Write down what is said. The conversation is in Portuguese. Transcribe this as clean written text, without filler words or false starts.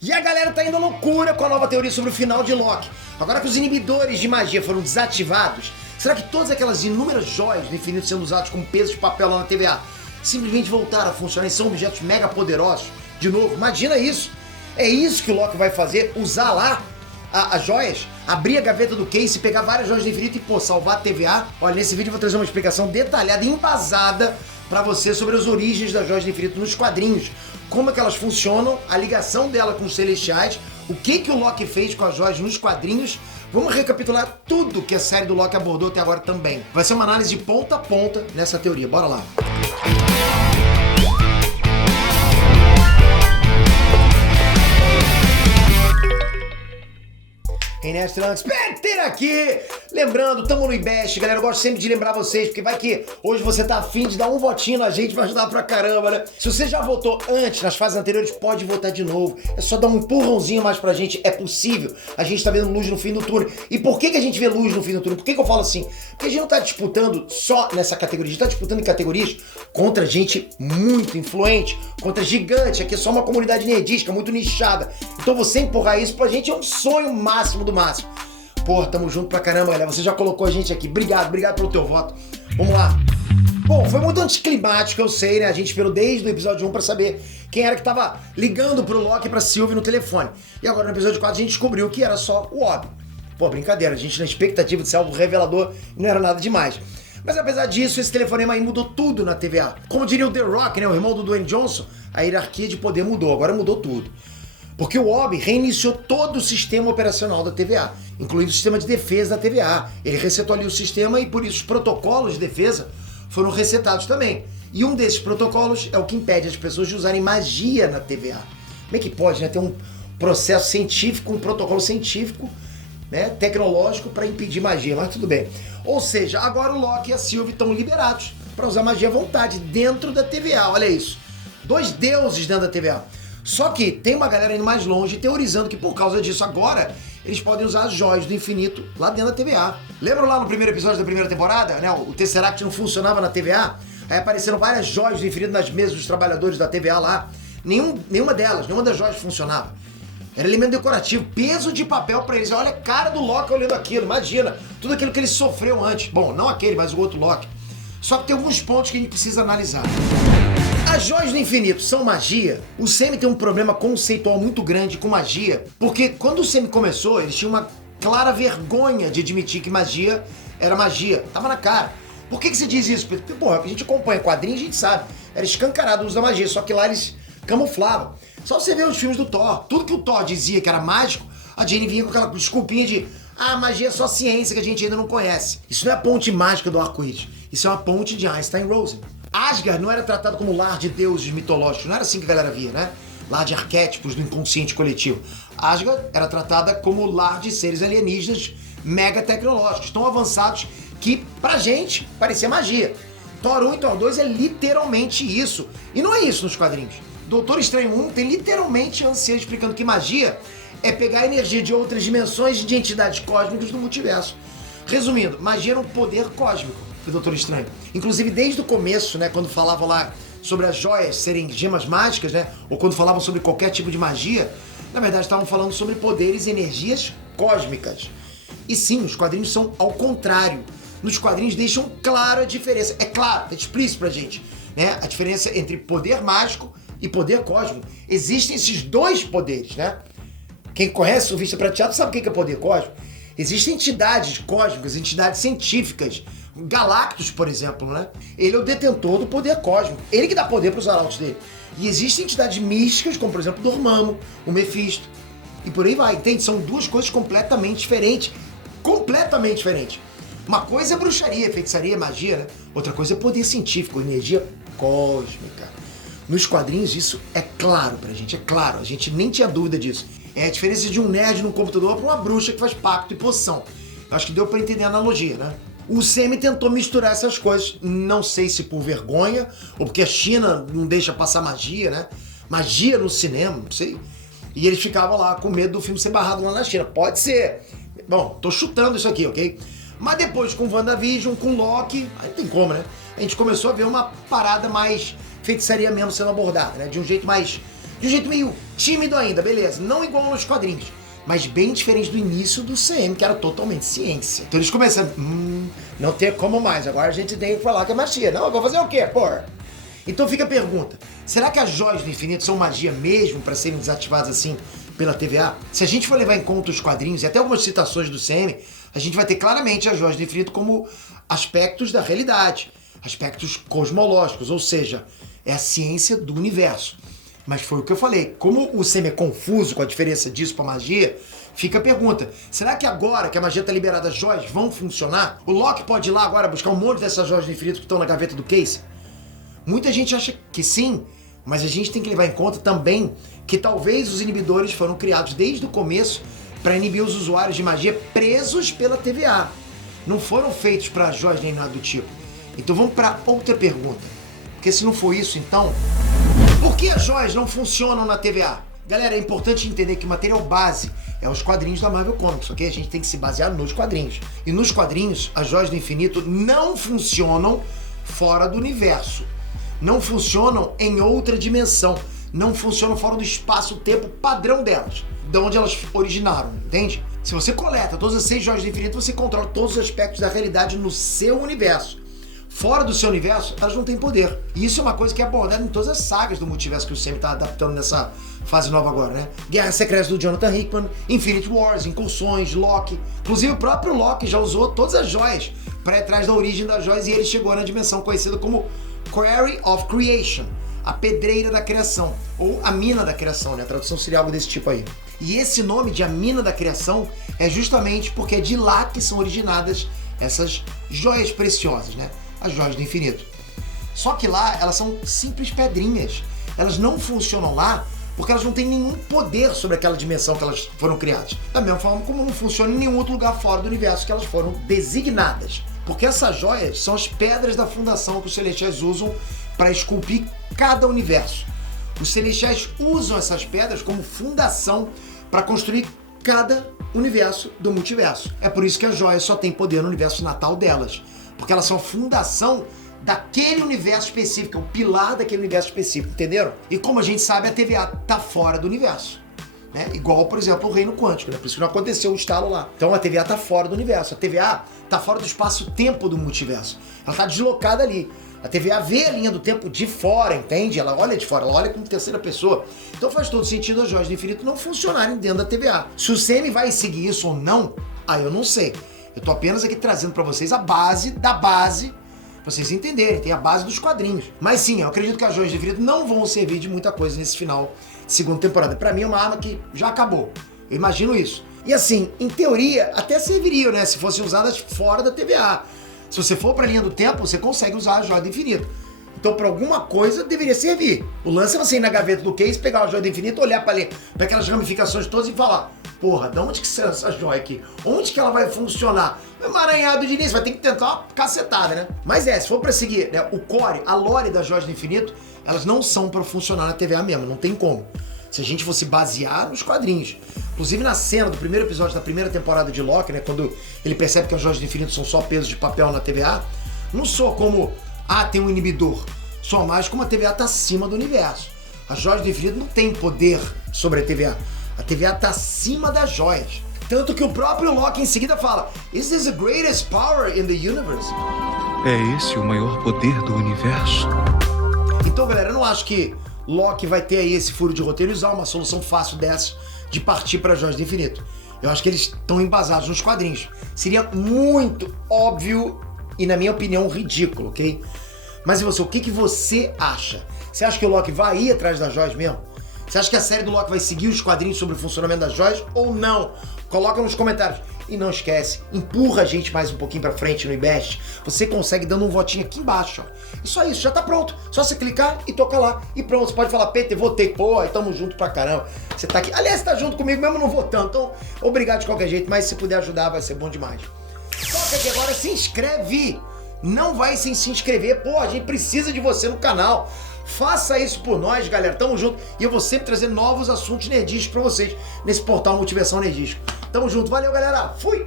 E a galera tá indo à loucura com a nova teoria sobre o final de Loki. Agora que os inibidores de magia foram desativados, será que todas aquelas inúmeras joias do infinito sendo usadas como peso de papel lá na TVA simplesmente voltaram a funcionar e são objetos mega poderosos de novo? Imagina isso! É isso que o Loki vai fazer? Usar lá as joias? Abrir a gaveta do Case, pegar várias joias do infinito e, pô, salvar a TVA? Olha, nesse vídeo eu vou trazer uma explicação detalhada e embasada pra você sobre as origens das joias do infinito nos quadrinhos. Como é que elas funcionam, a ligação dela com os Celestiais, o que o Loki fez com as joias nos quadrinhos. Vamos recapitular tudo que a série do Loki abordou até agora também. Vai ser uma análise de ponta a ponta nessa teoria. Bora lá! Ernesto Specter aqui! Lembrando, tamo no IBEST, galera, eu gosto sempre de lembrar vocês, porque vai que hoje você tá afim de dar um votinho na gente, vai ajudar pra caramba, né? Se você já votou antes, nas fases anteriores, pode votar de novo. É só dar um empurrãozinho mais pra gente, é possível. A gente tá vendo luz no fim do túnel. E por que a gente vê luz no fim do túnel? Por que eu falo assim? Porque a gente não tá disputando só nessa categoria, a gente tá disputando em categorias contra gente muito influente, contra gigante. Aqui é só uma comunidade nerdística, muito nichada. Então você empurrar isso pra gente é um sonho máximo do máximo. Porra, tamo junto pra caramba, galera. Você já colocou a gente aqui. Obrigado pelo teu voto. Vamos lá. Bom, foi muito anticlimático, eu sei, né? A gente esperou desde o episódio 1 pra saber quem era que tava ligando pro Loki e pra Sylvie no telefone. E agora no episódio 4 a gente descobriu que era só o Obi. Pô, brincadeira, a gente na expectativa de ser algo revelador não era nada demais. Mas apesar disso, esse telefonema aí mudou tudo na TVA. Como diria o The Rock, né, o irmão do Dwayne Johnson, a hierarquia de poder mudou, agora mudou tudo. Porque o Obi reiniciou todo o sistema operacional da TVA, incluindo o sistema de defesa da TVA. Ele resetou ali o sistema e por isso os protocolos de defesa foram resetados também. E um desses protocolos é o que impede as pessoas de usarem magia na TVA. Como é que pode, né? Ter um processo científico, um protocolo científico, né, tecnológico para impedir magia, mas tudo bem. Ou seja, agora o Loki e a Sylvie estão liberados para usar magia à vontade dentro da TVA, olha isso. Dois deuses dentro da TVA. Só que tem uma galera indo mais longe teorizando que por causa disso agora eles podem usar as joias do infinito lá dentro da TVA. Lembra lá no primeiro episódio da primeira temporada, né? O Tesseract não funcionava na TVA? Aí apareceram várias joias do infinito nas mesas dos trabalhadores da TVA lá. Nenhuma das joias funcionava. Era elemento decorativo, peso de papel pra eles. Olha a cara do Loki olhando aquilo, imagina. Tudo aquilo que ele sofreu antes. Bom, não aquele, mas o outro Loki. Só que tem alguns pontos que a gente precisa analisar. As joias do infinito são magia? O Semi tem um problema conceitual muito grande com magia, porque quando o Semi começou, eles tinham uma clara vergonha de admitir que magia era magia. Tava na cara. Por que você diz isso, Pedro? Porque, porra, a gente acompanha quadrinhos, a gente sabe. Era escancarado o uso da magia, só que lá eles camuflavam. Só você ver os filmes do Thor. Tudo que o Thor dizia que era mágico, a Jane vinha com aquela desculpinha de magia é só ciência que a gente ainda não conhece. Isso não é a ponte mágica do arco-íris. Isso é uma ponte de Einstein-Rosen. Asgard não era tratado como lar de deuses mitológicos, não era assim que a galera via, né? Lar de arquétipos do inconsciente coletivo. Asgard era tratada como lar de seres alienígenas mega tecnológicos, tão avançados que pra gente parecia magia. Thor 1 e Thor 2 é literalmente isso. E não é isso nos quadrinhos. Doutor Estranho 1 tem literalmente ancião explicando que magia é pegar a energia de outras dimensões e de entidades cósmicas do multiverso. Resumindo, magia era um poder cósmico do Doutor Estranho. Inclusive, desde o começo, né, quando falavam lá sobre as joias serem gemas mágicas, né, ou quando falavam sobre qualquer tipo de magia, na verdade estavam falando sobre poderes e energias cósmicas. E sim, os quadrinhos são ao contrário. Nos quadrinhos deixam claro a diferença. É claro, é explícito pra gente, né, a diferença entre poder mágico e poder cósmico. Existem esses dois poderes, né? Quem conhece o Vista Prateado sabe o que é poder cósmico. Existem entidades cósmicas, entidades científicas. Galactus, por exemplo, né? Ele é o detentor do poder cósmico. Ele que dá poder para os arautos dele. E existem entidades místicas, como por exemplo o Dormammu, o Mephisto. E por aí vai, entende? São duas coisas completamente diferentes. Completamente diferentes. Uma coisa é bruxaria, feitiçaria, magia, né? Outra coisa é poder científico, energia cósmica. Nos quadrinhos isso é claro pra gente, é claro. A gente nem tinha dúvida disso. É a diferença de um nerd num computador para uma bruxa que faz pacto e poção. Acho que deu pra entender a analogia, né? O Semi tentou misturar essas coisas, não sei se por vergonha, ou porque a China não deixa passar magia, né? Magia no cinema, não sei. E eles ficavam lá com medo do filme ser barrado lá na China. Pode ser. Bom, tô chutando isso aqui, ok? Mas depois com WandaVision, com Loki, aí não tem como, né? A gente começou a ver uma parada mais feitiçaria mesmo sendo abordada, né? De um jeito mais De um jeito meio tímido ainda, beleza. Não igual nos quadrinhos, mas bem diferente do início do CM, que era totalmente ciência. Então eles começam, não tem como mais, agora a gente tem que falar que é magia. Não, eu vou fazer o quê, porra? Então fica a pergunta, será que as joias do infinito são magia mesmo para serem desativadas assim pela TVA? Se a gente for levar em conta os quadrinhos e até algumas citações do CM, a gente vai ter claramente as joias do infinito como aspectos da realidade, aspectos cosmológicos, ou seja, é a ciência do universo. Mas foi o que eu falei, como o CM é confuso com a diferença disso para magia, fica a pergunta, será que agora que a magia está liberada as joias vão funcionar? O Loki pode ir lá agora buscar um monte dessas joias do infinito que estão na gaveta do Casey? Muita gente acha que sim, mas a gente tem que levar em conta também que talvez os inibidores foram criados desde o começo para inibir os usuários de magia presos pela TVA. Não foram feitos para joias nem nada do tipo. Então vamos para outra pergunta. Porque se não for isso, então, por que as joias não funcionam na TVA? Galera, é importante entender que o material base é os quadrinhos da Marvel Comics, ok? A gente tem que se basear nos quadrinhos. E nos quadrinhos, as joias do infinito não funcionam fora do universo. Não funcionam em outra dimensão, não funcionam fora do espaço-tempo padrão delas, de onde elas originaram, entende? Se você coleta todas as 6 joias do infinito, você controla todos os aspectos da realidade no seu universo. Fora do seu universo, elas não têm poder. E isso é uma coisa que é abordada em todas as sagas do multiverso que o Sam está adaptando nessa fase nova agora, né? Guerras Secretas do Jonathan Hickman, Infinite Wars, Incursões, Loki. Inclusive o próprio Loki já usou todas as joias para ir atrás da origem das joias e ele chegou na dimensão conhecida como Quarry of Creation, a pedreira da criação, ou a mina da criação, né? A tradução seria algo desse tipo aí. E esse nome de a mina da criação é justamente porque é de lá que são originadas essas joias preciosas, né? As joias do infinito. Só que lá elas são simples pedrinhas. Elas não funcionam lá porque elas não têm nenhum poder sobre aquela dimensão que elas foram criadas. Da mesma forma como não funciona em nenhum outro lugar fora do universo que elas foram designadas. Porque essas joias são as pedras da fundação que os Celestiais usam para esculpir cada universo. Os Celestiais usam essas pedras como fundação para construir cada universo do multiverso. É por isso que as joias só têm poder no universo natal delas. Porque elas são a fundação daquele universo específico, o pilar daquele universo específico, entenderam? E como a gente sabe, a TVA tá fora do universo. Né? Igual, por exemplo, o Reino Quântico, né? Por isso que não aconteceu o estalo lá. Então a TVA tá fora do universo. A TVA tá fora do espaço-tempo do multiverso. Ela tá deslocada ali. A TVA vê a linha do tempo de fora, entende? Ela olha de fora, ela olha como terceira pessoa. Então faz todo sentido as joias do infinito não funcionarem dentro da TVA. Se o CM vai seguir isso ou não, aí eu não sei. Eu tô apenas aqui trazendo pra vocês a base da base, pra vocês entenderem, tem a base dos quadrinhos. Mas sim, eu acredito que as joias do infinito não vão servir de muita coisa nesse final de segunda temporada. Pra mim é uma arma que já acabou. Eu imagino isso. E assim, em teoria, até serviriam, né? Se fossem usadas fora da TVA. Se você for pra linha do tempo, você consegue usar a joia do infinito. Então, pra alguma coisa, deveria servir. O lance é você ir na gaveta do case, pegar a joia do infinito, olhar pra aquelas ramificações todas e falar: porra, de onde que saiu essa joia aqui? Onde que ela vai funcionar? É emaranhado de início, vai ter que tentar uma cacetada, né? Mas se for pra seguir, né, o core, a lore das joias do infinito, elas não são pra funcionar na TVA mesmo, não tem como. Se a gente fosse basear nos quadrinhos. Inclusive na cena do primeiro episódio da primeira temporada de Loki, né, quando ele percebe que as joias do infinito são só pesos de papel na TVA, não só como, tem um inibidor, só mais como a TVA tá acima do universo. As joias do infinito não têm poder sobre a TVA. A TVA tá acima das joias. Tanto que o próprio Loki em seguida fala: Is this the greatest power in the universe? É esse o maior poder do universo? Então, galera, eu não acho que Loki vai ter aí esse furo de roteiro e usar uma solução fácil dessa de partir para as joias do infinito. Eu acho que eles estão embasados nos quadrinhos. Seria muito óbvio e, na minha opinião, ridículo, ok? Mas e você, o que você acha? Você acha que o Loki vai ir atrás das joias mesmo? Você acha que a série do Loki vai seguir os quadrinhos sobre o funcionamento das joias ou não? Coloca nos comentários. E não esquece, empurra a gente mais um pouquinho pra frente no IBEST. Você consegue dando um votinho aqui embaixo, ó. E só isso, já tá pronto. Só você clicar e tocar lá. E pronto, você pode falar: PT, votei. Pô, aí tamo junto pra caramba. Você tá aqui. Aliás, você tá junto comigo mesmo não votando. Então, obrigado de qualquer jeito. Mas se puder ajudar, vai ser bom demais. Toca aqui agora, se inscreve. Não vai sem se inscrever. Pô, a gente precisa de você no canal. Faça isso por nós, galera. Tamo junto. E eu vou sempre trazer novos assuntos nerdísticos pra vocês nesse portal Multiversão Nerdístico. Tamo junto. Valeu, galera. Fui!